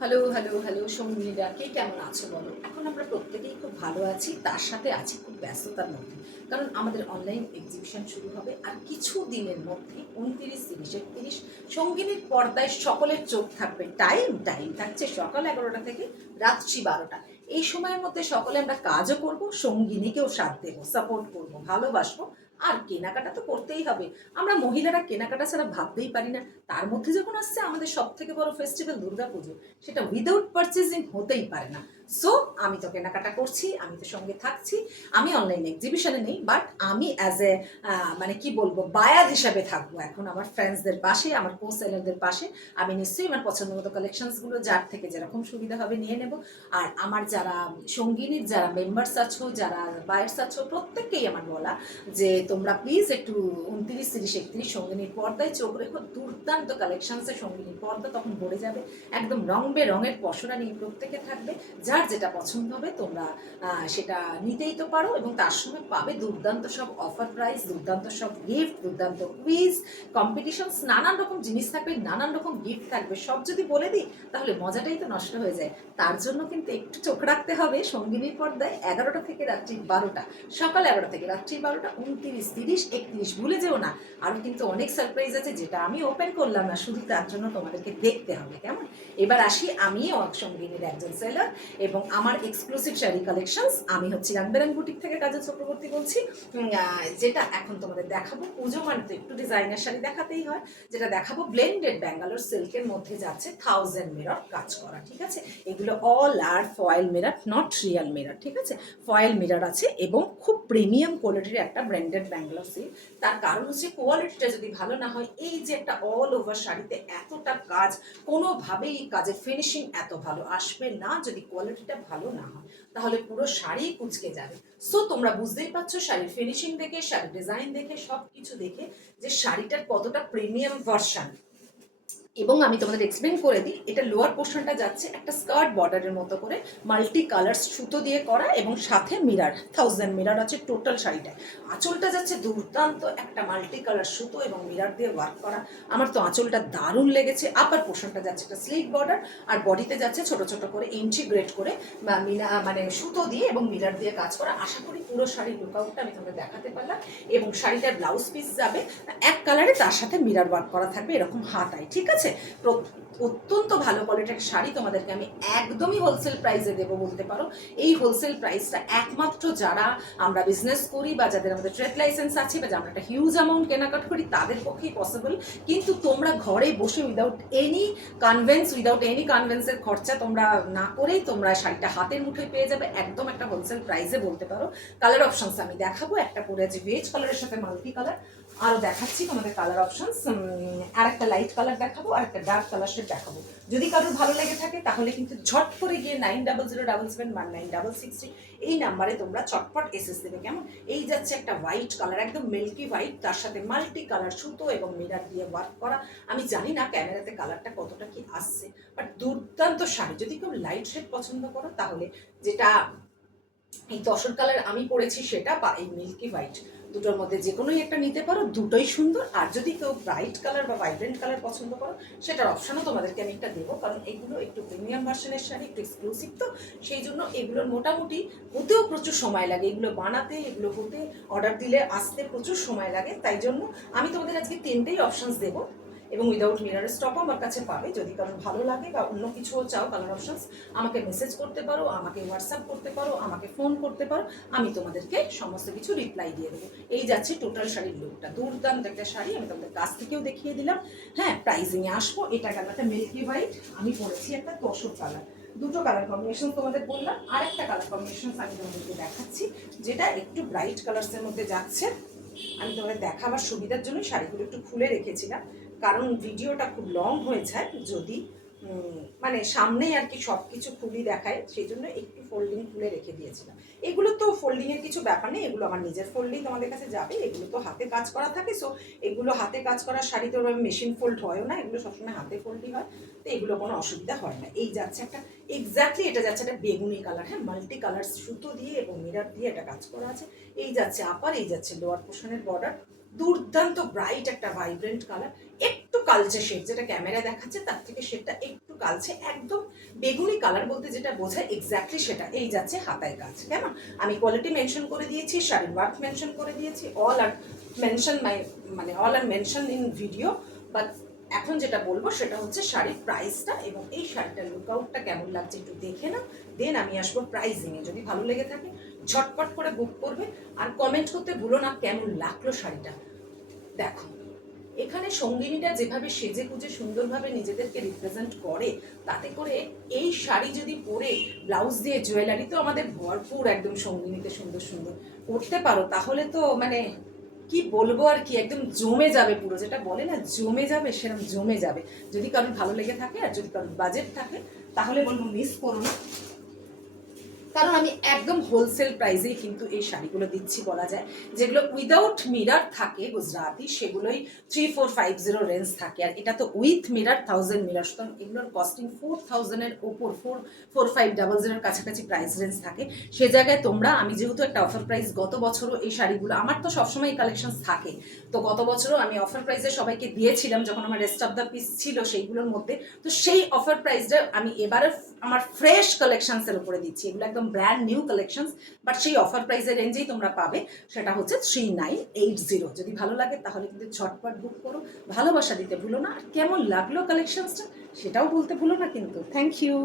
Hello, hello, hello সঙ্গীরা, কে কেমন আছো বলো? এখন আমরা প্রত্যেকেই খুব ভালো আছি, তার সাথে আছি খুব ব্যস্ততার মধ্যে। কারণ আমাদের অনলাইন এক্সিবিশন শুরু হবে আর কিছু দিনের মধ্যে ২৯, ৩০, ৩১ সঙ্গিনীর পর্দায় সকলের চোখ থাকবে। টাইম থাকছে সকাল ১১টা থেকে রাত্রি ১২টা। এই সময়ের মধ্যে সকলে আমরা কাজও করব, সঙ্গিনীকেও সাথ দেবো, সাপোর্ট করবো, ভালোবাসবো। আর কেনাকাটা তো করতেই হবে। আমরা মহিলারা কেনাকাটা ছাড়া ভাবতেই পারি না। তার মধ্যে যখন আসছে আমাদের সব থেকে বড় ফেস্টিভ্যাল দুর্গাপুজো, সেটা উইদাউট পারচেজিং হতেই পারে না। সো আমি তো কেনাকাটা করছি, আমি তো সঙ্গে থাকছি। আমি অনলাইন এক্সিবিশনে নেই, বাট আমি অ্যাজ এ মানে কি বলবো, বায়ার হিসাবে থাকবো এখন আমার ফ্রেন্ডসদের পাশে, আমার কো সেলারদের পাশে। আমি নিশ্চয়ই আমার পছন্দ মতো কালেকশনসগুলো যার থেকে যেরকম সুবিধা হবে নিয়ে নেব। আর আমার যারা সঙ্গিনীর যারা মেম্বার্স আছো, যারা বায়ার্স আছো, প্রত্যেককেই আমার বলা যে তোমরা প্লিজ একটু ২৯, ৩০, ৩১ সঙ্গিনীর পর্দায় চোখ রেখো। দুর্দান্ত কালেকশনসে সঙ্গিনীর পর্দা তখন ভরে যাবে। একদম রং বেরঙের পসরা নিয়ে প্রত্যেকে থাকবে। যার যেটা পছন্দ হবে তোমরা সেটা নিতেই তো পারো, এবং তার সঙ্গে পাবে দুর্দান্ত সব অফার প্রাইস, দুর্দান্ত সব গিফট, দুর্দান্ত কুইজ কম্পিটিশনস, নানান রকম জিনিস থাকবে, নানান রকম গিফট থাকবে। সব যদি বলে দিই তাহলে মজাটাই তো নষ্ট হয়ে যায়। তার জন্য কিন্তু একটু চোখ রাখতে হবে সঙ্গিনীর পর্দায় ১১টা থেকে রাত্রি ১২টা, সকাল ১১টা থেকে রাত্রি ১২টা, ২৯, ৩০, ৩১ ভুলে যেও না। আরও কিন্তু অনেক সারপ্রাইজ আছে যেটা আমি ওপেন করলাম না, শুধু তার জন্য তোমাদেরকে দেখতে হবে, কেমন? এবার আসি, আমি সঙ্গিনীর একজন সেলার এবং আমার এক্সক্লুসিভ শাড়ি কালেকশনস। আমি হচ্ছি রংবেরং বুটিক থেকে কাজল চক্রবর্তী বলছি। যেটা এখন তোমাদের দেখাবো, পুজো মানে তো একটু ডিজাইনার শাড়ি দেখাতেই হয়। যেটা দেখাবো ব্লেন্ডেড ব্যাঙ্গালোর সিল্কের মধ্যে যাচ্ছে 1000 মিরর কাজ করা, ঠিক আছে? এগুলো all are foil mirror, not real mirror, ঠিক আছে? ফয়েল মিরর আছে এবং খুব প্রিমিয়াম কোয়ালিটির একটা ব্র্যান্ডেড ব্যাঙ্গালোর সিল্ক। তার কারণ হচ্ছে কোয়ালিটিটা যদি ভালো না হয়, এই যে একটা অল ওভার শাড়িতে এতটা কাজ, কোনোভাবেই কাজের ফিনিশিং এত ভালো আসবে না যদি কোয়ালিটিটা ভালো না হয়, তাহলে পুরো শাড়ি কুঁচকে যাবে। সো তোমরা বুঝতেই পারছো শাড়ির ফিনিশিং দেখে, শাড়ির ডিজাইন দেখে, সব কিছু দেখে যে শাড়িটার কতটা প্রিমিয়াম ভার্সন। এবং আমি তোমাদের এক্সপ্লেন করে দিই, এটা লোয়ার পোর্শনটা যাচ্ছে একটা স্কার্ট বর্ডারের মতো করে মাল্টি কালার সুতো দিয়ে করা, এবং সাথে মিরার, 1000 মিরার আছে টোটাল শাড়িটায়। আঁচলটা যাচ্ছে দুর্দান্ত একটা মাল্টি কালার সুতো এবং মিরার দিয়ে ওয়ার্ক করা। আমার তো আঁচলটা দারুণ লেগেছে। আপার পোর্শনটা যাচ্ছে একটা স্লিভ বর্ডার, আর বডিতে যাচ্ছে ছোট ছোট করে ইন্টিগ্রেট করে মানে সুতো দিয়ে এবং মিরার দিয়ে কাজ করা। আশা করি পুরো শাড়ির লুকআউটটা আমি তোমাদের দেখাতে পারলাম। এবং শাড়িটার ব্লাউজ পিস যাবে এক কালারে, তার সাথে মিরার ওয়ার্ক করা থাকবে এরকম হাতায়, ঠিক আছে? অত্যন্ত ভালো কোয়ালিটির শাড়ি তোমাদেরকে আমি একদমই হোলসেল প্রাইসে দেবো বলতে পারো। এই হোলসেল প্রাইসটা একমাত্র যারা আমরা বিজনেস করি বা যাদের আমাদের ট্রেড লাইসেন্স আছে বা আমরা একটা হিউজ অ্যামাউন্ট কেনাকাটা করি তাদের পক্ষেই পসিবল। কিন্তু তোমরা ঘরে বসে উইদাউট এনি কনভেন্সের খরচা তোমরা না করেই তোমরা শাড়িটা হাতের মুঠোয় পেয়ে যাবে একদম একটা হোলসেল প্রাইসে বলতে পারো। কালার অপশনস আমি দেখাবো, একটা পরে আছে ভেজ কালারের সাথে মাল্টি কালার, আরও দেখাচ্ছি তোমাদের কালার অপশনস। আর একটা লাইট কালার দেখাবো, আর একটা ডার্ক কালার শেড দেখাবো। যদি কারোর ভালো লেগে থাকে তাহলে কিন্তু ঝট করে গিয়ে 9007771966 এই নাম্বারে তোমরা চটপট এসএস দেবে, কেমন? এই যাচ্ছে একটা হোয়াইট কালার, একদম মিল্কি হোয়াইট, তার সাথে মাল্টি কালার সুতো এবং মিরার দিয়ে ওয়ার্ক করা। আমি জানি না ক্যামেরাতে কালারটা কতটা কি আসছে, বাট দুর্দান্ত শাড়ি। যদি কেউ লাইট শেড পছন্দ করো তাহলে যেটা এই তসর কালার আমি পরেছি সেটা, বা এই মিল্কি হোয়াইট, দুটোর মধ্যে যে কোনোই একটা নিতে পারো, দুটোই সুন্দর। আর যদি কেউ ব্রাইট কালার বা ভাইব্রেন্ট কালার পছন্দ করো সেটার অপশানও তোমাদেরকে আমি একটা দেবো, কারণ এগুলো একটু প্রিমিয়াম ভার্সনের শাড়ি, একটু এক্সক্লুসিভ, তো সেই জন্য এগুলোর মোটামুটি হতেও প্রচুর সময় লাগে, এগুলো বানাতে, এগুলো হতে, অর্ডার দিলে আসতে প্রচুর সময় লাগে। তাই জন্য আমি তোমাদের আজকে তিনটেই অপশানস দেবো, এবং উইদাউট মিরারের স্টকও আমার কাছে পাবে। যদি কারণ ভালো লাগে বা অন্য কিছুও চাও কালার অপশনস, আমাকে মেসেজ করতে পারো, আমাকে হোয়াটসঅ্যাপ করতে পারো, আমাকে ফোন করতে পারো, আমি তোমাদেরকে সমস্ত কিছু রিপ্লাই দিয়ে দেবো। এই যাচ্ছে টোটাল শাড়ির লুকটা, দুর্দান্ত একটা শাড়ি, আমি তোমাদের কাছ থেকেও দেখিয়ে দিলাম। হ্যাঁ, প্রাইজিংয়ে আসবো। এটা গেল একটা মিল্কি হোয়াইট, আমি পরেছি একটা তসর কালার, দুটো কালার কম্বিনেশন তোমাদের বললাম। আর একটা কালার কম্বিনেশন আমি তোমাদেরকে দেখাচ্ছি যেটা একটু ব্রাইট কালার্সের মধ্যে যাচ্ছে। আমি তোমাদের দেখাবার সুবিধার জন্য শাড়িগুলো একটু খুলে রেখেছিলাম, কারণ ভিডিওটা খুব লং হয়ে যায় যদি মানে সামনেই আর কি সব কিছু খুলি দেখায়, সেই জন্য একটু ফোল্ডিং খুলে রেখে দিয়েছিলাম। এগুলো তো ফোল্ডিংয়ের কিছু ব্যাপার নেই, এগুলো আমার নিজের ফোল্ডিং তোমাদের কাছে যাবে। এগুলো তো হাতে কাজ করা থাকে, সো এগুলো হাতে কাজ করা শাড়ি তো মেশিন ফোল্ড হয়ও না, এগুলো সবসময় হাতে ফোল্ডই হয়, তো এগুলো কোনো অসুবিধা হয় না। এই যাচ্ছে একটা এক্স্যাক্টলি, এটা যাচ্ছে একটা বেগুনি কালার, হ্যাঁ, মাল্টি কালার সুতো দিয়ে এবং মিরার দিয়ে এটা কাজ করা আছে। এই যাচ্ছে আপার, এই যাচ্ছে লোয়ার পোর্শনের বর্ডার, দুর্দান্ত ব্রাইট একটা ভাইব্রেন্ট কালার, একটু কালচে শেড, যেটা ক্যামেরা দেখাচ্ছে তার থেকে শেডটা একটু কালচে, একদম বেগুনি কালার বলতে যেটা বোঝায় এক্স্যাক্টলি সেটা। এই যাচ্ছে হাতায় কাজ, কেমন? আমি কোয়ালিটি মেনশন করে দিয়েছি, শাড়ির ওয়ার্ক মেনশন করে দিয়েছি, অল আর মেনশন মানে all are mention in video. But এখন যেটা বলবো সেটা হচ্ছে শাড়ির প্রাইসটা, এবং এই শাড়িটার লুকআউটটা কেমন লাগছে একটু দেখে নাও, দেন আমি আসবো প্রাইজিংয়ে। যদি ভালো লেগে থাকে ঝটপট করে বুক করবে, আর কমেন্ট করতে ভুলো না কেমন লাগলো শাড়িটা। দেখো এখানে সঙ্গিনীরা যেভাবে সেজে গুজে সুন্দরভাবে নিজেদেরকে রিপ্রেজেন্ট করে, তাতে করে এই শাড়ি যদি পরে ব্লাউজ দিয়ে জুয়েলারি তো আমাদের ভরপুর একদম সঙ্গিনীতে সুন্দর সুন্দর করতে পারো, তাহলে তো মানে কি বলবো আর কি, একদম জমে যাবে পুরো, যেটা বলে না জমে যাবে, সেরকম জমে যাবে। যদি কারোর ভালো লেগে থাকে আর যদি কারোর বাজেট থাকে তাহলে বলবো মিস করো না, কারণ আমি একদম হোলসেল প্রাইসেই কিন্তু এই শাড়িগুলো দিচ্ছি বলা যায়। যেগুলো উইদাউট মিরার থাকে গুজরাটি, সেগুলোই 3450 রেঞ্জ থাকে, আর এটা তো উইথ মিরার 1000 মিরার, সুতরাং এগুলোর কস্টিং 4000-এর ওপর, 4500-এর কাছাকাছি প্রাইস রেঞ্জ থাকে। সে জায়গায় তোমরা, আমি যেহেতু একটা অফার প্রাইস, গত বছরও এই শাড়িগুলো আমার তো সবসময় কালেকশন থাকে, তো গত বছরও আমি অফার প্রাইসে সবাইকে দিয়েছিলাম যখন আমার রেস্ট অফ দ্য পিস ছিল সেইগুলোর মধ্যে। তো সেই অফার প্রাইসটা আমি এবারে আমার ফ্রেশ কালেকশনসের উপরে দিচ্ছি, এগুলো একদম ব্র্যান্ড নিউ কালেকশনস, বাট সেই অফার প্রাইসের রেঞ্জেই তোমরা পাবে, সেটা হচ্ছে 3980। যদি ভালো লাগে তাহলে কিন্তু ঝটপট বুক করো, ভালোবাসা দিতে ভুলো না, আর কেমন লাগলো কালেকশনসটা সেটাও বলতে ভুলো না কিন্তু। Thank you.